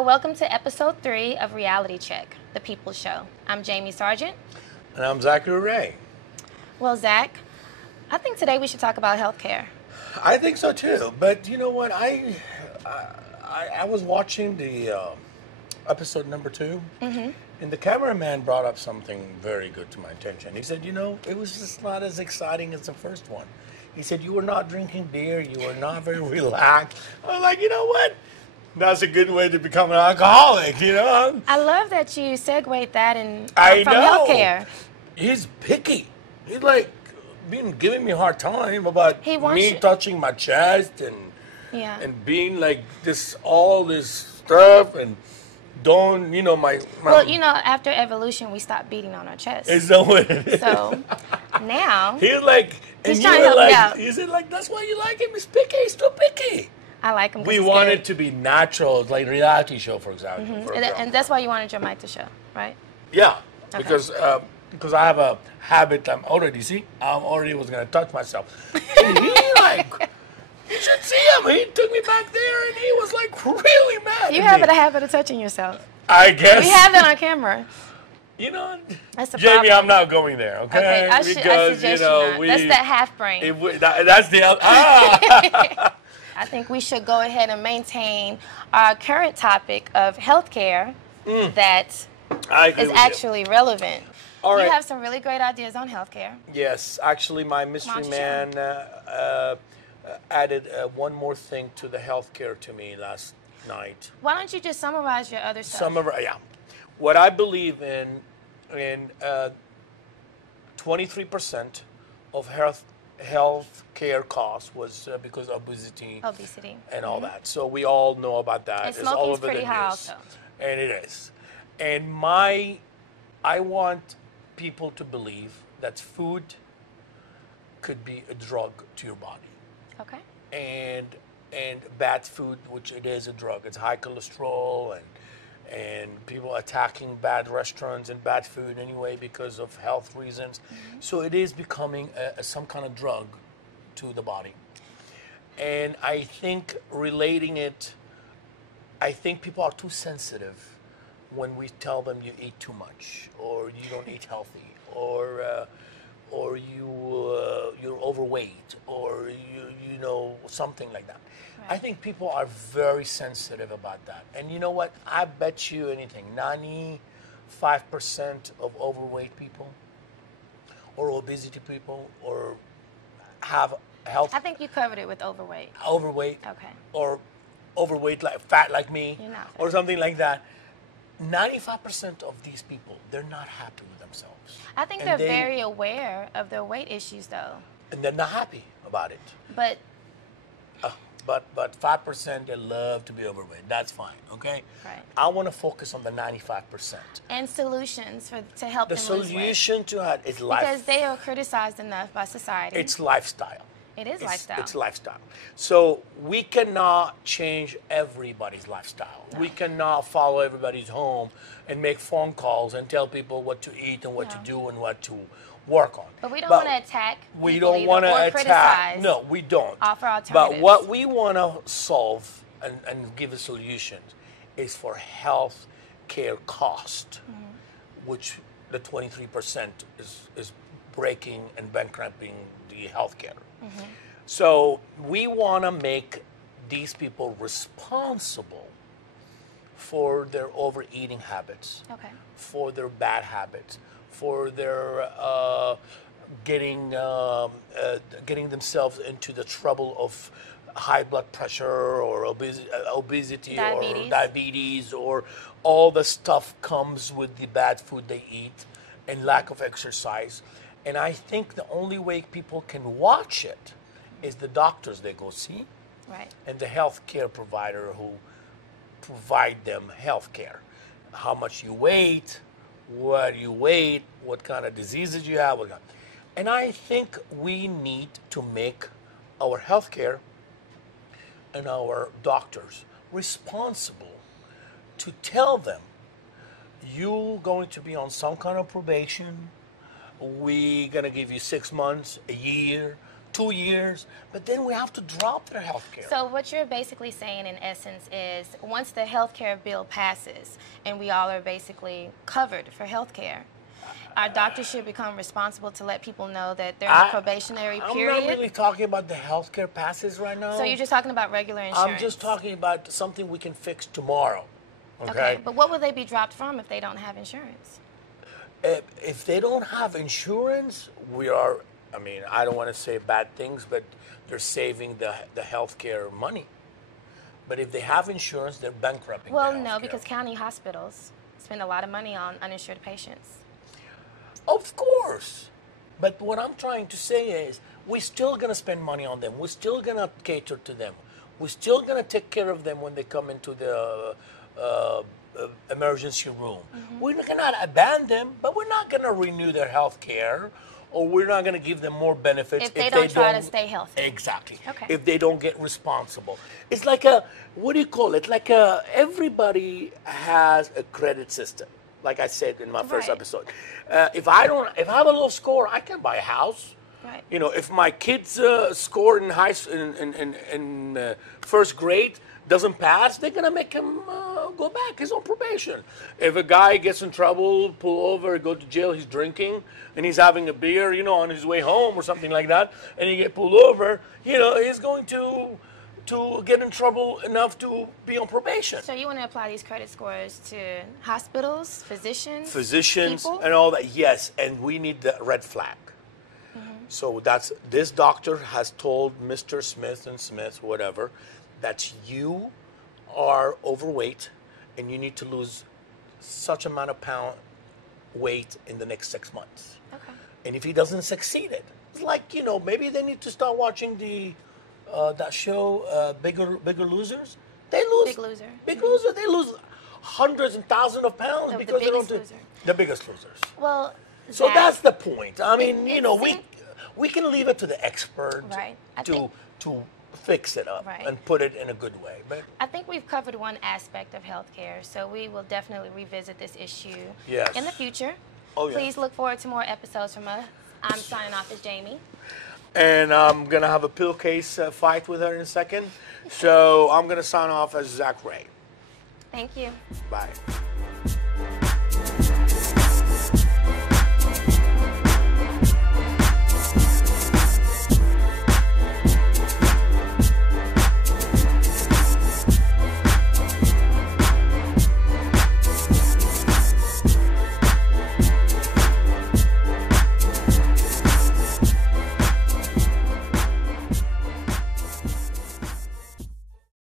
So welcome to episode 3 of Reality Check, the People's Show. I'm Jamie Sargent. And I'm Zachary Ray. Well, Zach, I think today we should talk about healthcare. I think so too. But you know what? I was watching the episode number 2, and the cameraman brought up something very good to my attention. He said, it was just not as exciting as the first one. He said, you were not drinking beer. You were not very relaxed. I was like, you know what? That's a good way to become an alcoholic, I love that you segued that from know. healthcare. He's picky. He's like been giving me a hard time about me touching my chest and being like all this stuff and don't, my Well, after evolution, we stopped beating on our chest. Is that what it is? So now he's like, he's trying to help me out. He said, like, that's why you like him. He's picky. He's too picky. I like him. We want it to be natural, like reality show, for example. And that's why you wanted your mic to show, right? Yeah, Okay. because I have a habit. I already was gonna touch myself, and he you should see him. He took me back there, and he was like really mad. You have a habit of touching yourself. I guess We have that on camera. That's the Jamie, problem. I'm not going there. Okay, I suggest you not. That's that half brain. That's the I think we should go ahead and maintain our current topic of healthcare that is actually relevant. All right. You have some really great ideas on healthcare. Yes, actually, my mystery man added one more thing to the healthcare to me last night. Why don't you just summarize your other stuff? What I believe in 23% of health care costs was because of obesity and all that. So we all know about that. And smoking's pretty high also. And it is. And I want people to believe that food could be a drug to your body. Okay. And bad food, which it is a drug. It's high cholesterol and people attacking bad restaurants and bad food anyway because of health reasons. So it is becoming some kind of drug to the body. And I think I think people are too sensitive when we tell them you eat too much or you don't eat healthy or you're overweight or something like that. I think people are very sensitive about that. And you know what? I bet you anything, 95% of overweight people or obesity people or have health. I think you covered it with overweight. Overweight. Okay. Or overweight, like fat like me. You're not fat. Or something like that. 95% of these people, they're not happy with themselves. I think they're very aware of their weight issues, though. And they're not happy about it. But 5% they love to be overweight. That's fine, okay? Right. I want to focus on the 95%. And solutions to help the them lose weight. The solution to that is life. Because they are criticized enough by society. It's lifestyle. It is lifestyle. It's lifestyle. So we cannot change everybody's lifestyle. No. We cannot follow everybody's home and make phone calls and tell people what to eat and what to do and what to work on. But we don't want to attack. We don't want to attack. Criticize. No, we don't. Offer alternatives. But what we want to solve and give a solution is for health care cost, which the 23% is breaking and bankrupting the health care. So we want to make these people responsible for their overeating habits, for their bad habits, for their getting themselves into the trouble of high blood pressure or obesity or diabetes or all the stuff comes with the bad food they eat and lack of exercise. And I think the only way people can watch it is the doctors they go see, and the health care provider who provide them health care. How much you weigh, what you weigh, what kind of diseases you have. And I think we need to make our health care and our doctors responsible to tell them, you're going to be on some kind of probation. We're going to give you 6 months, a year, 2 years, but then we have to drop their health care. So what you're basically saying in essence is once the health care bill passes and we all are basically covered for health care, our doctors should become responsible to let people know that they're in a probationary period. I'm not really talking about the health care passes right now. So you're just talking about regular insurance? I'm just talking about something we can fix tomorrow. Okay, but what will they be dropped from if they don't have insurance? If they don't have insurance, we are, I mean, I don't want to say bad things, but they're saving the health care money. But if they have insurance, they're bankrupting. Well, no, because county hospitals spend a lot of money on uninsured patients. Of course. But what I'm trying to say is we're still going to spend money on them. We're still going to cater to them. We're still going to take care of them when they come into the emergency room. Mm-hmm. We're not going to abandon them, but we're not going to renew their health care, or we're not going to give them more benefits if they don't try to stay healthy. Exactly. Okay. If they don't get responsible. It's like a, what do you call it? Like a, everybody has a credit system. Like I said in my first episode. If I have a low score, I can buy a house. Right. You know, if my kid's score in first grade doesn't pass, they're gonna make him go back. He's on probation. If a guy gets in trouble, pull over, go to jail, he's drinking, and he's having a beer, you know, on his way home or something like that, and he get pulled over, you know, he's going to get in trouble enough to be on probation. So you want to apply these credit scores to hospitals, physicians, people? And all that, yes, and we need the red flag. Mm-hmm. So this doctor has told Mr. Smith and Smith, whatever, that you are overweight and you need to lose such amount of pound weight in the next 6 months. Okay. And if he doesn't succeed it's like, you know, maybe they need to start watching that show, Bigger Losers. They lose. Big Loser. Big Loser. They lose hundreds and thousands of pounds because they don't do the Biggest Losers. Well, so that's the point. I mean, you know, we can leave it to the expert to fix it up and put it in a good way. But I think we've covered one aspect of healthcare, so we will definitely revisit this issue in the future. Oh, yeah. Please look forward to more episodes from us. I'm signing off as Jamie. And I'm going to have a pillowcase fight with her in a second. So I'm going to sign off as Zack Ray. Thank you. Bye.